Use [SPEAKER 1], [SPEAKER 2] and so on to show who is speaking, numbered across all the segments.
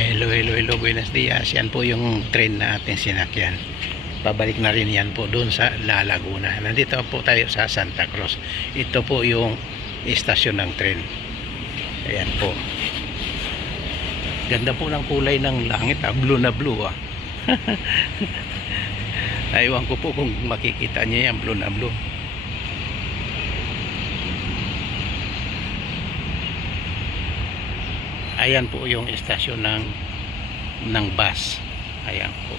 [SPEAKER 1] Hello, hello, hello, buenos dias. Yan po yung train na ating sinakyan. Pabalik na rin yan po doon sa La Laguna. Nandito po tayo sa Santa Cruz. Ito po yung istasyon ng train. Ayan po. Ganda po ng kulay ng langit. Ah. Blue na blue. Ah. Aywan ko po kung makikita niyo yan. Blue na blue. Ayan po yung istasyon ng ng bus. Ayan po.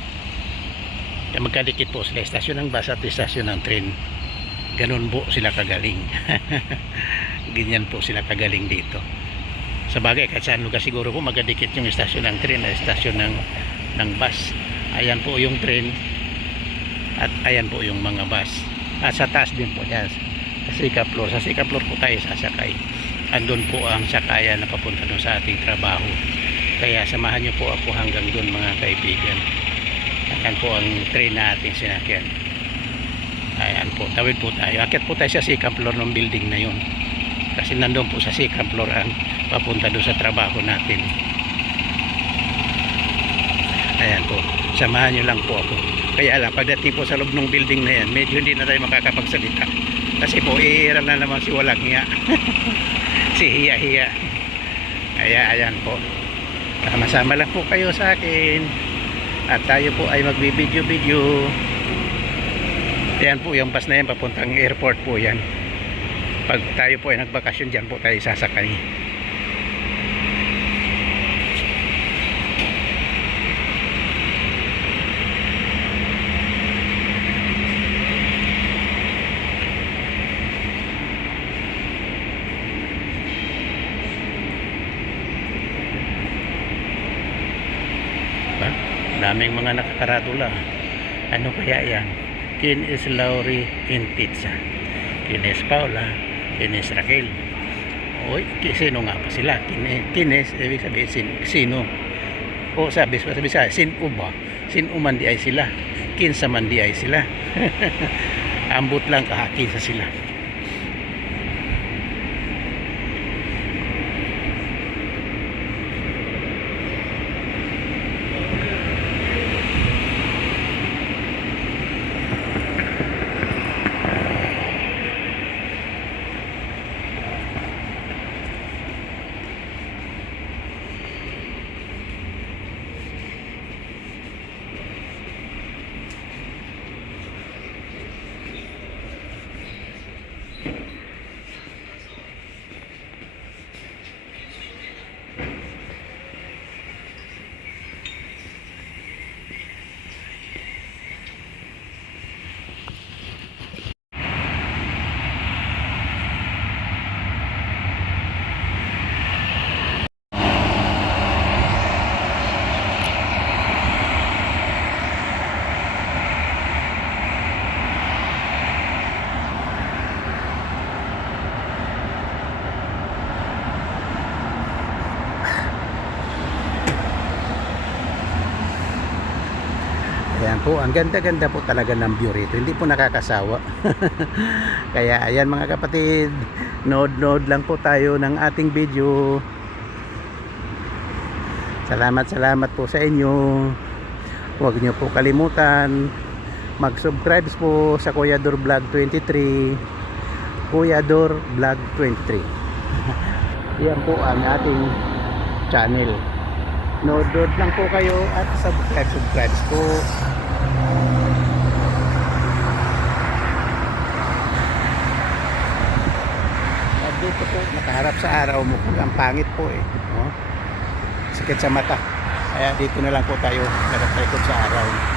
[SPEAKER 1] Kaya magkadikit po sila istasyon ng bus at istasyon ng train ganun po sila kagaling. Ganyan po sila kagaling dito. Sa bagay kahit saan lugar siguro po magkadikit yung istasyon ng train at istasyon ng ng bus. Ayan po yung train at ayan po yung mga bus. At sa taas din po yan. Sa second floor. Sa second floor po tayo sasakay andun po ang sakayan na papunta doon sa ating trabaho. Kaya samahan nyo po ako hanggang doon mga kaibigan. Ayan po ang train na ating sinakyan. Ayan po tawid po tayo. Akit po tayo sa second floor ng building na yun. Kasi nandun po sa second floor ang papunta doon sa trabaho natin. Ayan po samahan nyo lang po ako. Kaya alam pagdating po sa loob ng building na yan medyo hindi na tayo makakapagsalita. Kasi po iiral na naman si walang hiya si hiya hiya kaya ayan po. Sama-sama lang po kayo sa akin. At tayo po ay magbibideo video ayan po yung bus na yan papuntang airport po yan. Pag tayo po ay nagbakasyon dyan po tayo sasakay ba? Daming mga nakakaratula ano kaya yan Kin is Laurie in pizza Kin is Paula Kin is Raquel ki- sino nga pa sila? Kin, kines, ibig sabihin, sin, sino? O sabi, sabi sa sin uba, sin uman di ay sila, kinsa man di ay sila. Ambot lang kahaki sa sila. Ayan po, ang ganda-ganda po talaga ng view rito. Hindi po nakakasawa. Kaya ayan mga kapatid, nood-nood lang po tayo ng ating video. Salamat, salamat po sa inyo. Huwag niyo po kalimutan mag-subscribe po sa Kuya Dor Vlog 23. Kuya Dor Vlog 23. Yan po ang ating channel. Nood-nood lang po kayo at subscribe, subscribe po. At dito po, nakaharap sa araw mo ang pangit po eh. Oh. Sikit sa mata. Kaya dito na lang po tayo nakapaikot sa araw.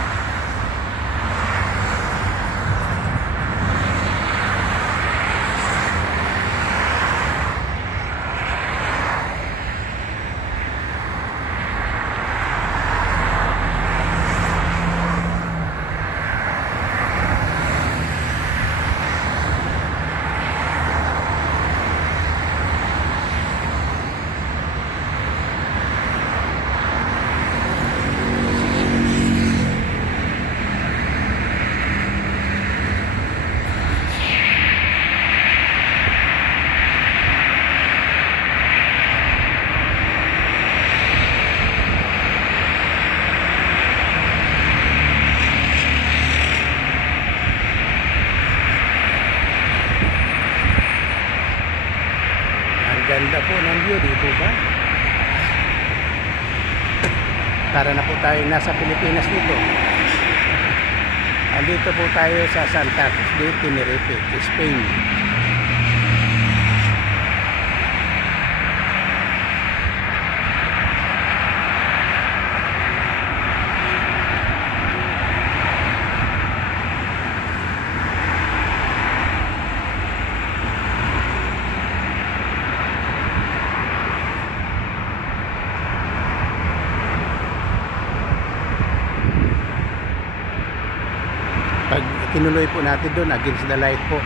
[SPEAKER 1] Ganda po ng view, di po ba? Para na po tayo nasa Pilipinas dito. Andito po tayo sa Santa Cruz de Tenerife, Spain. Pag tinuloy po natin doon, against the light po,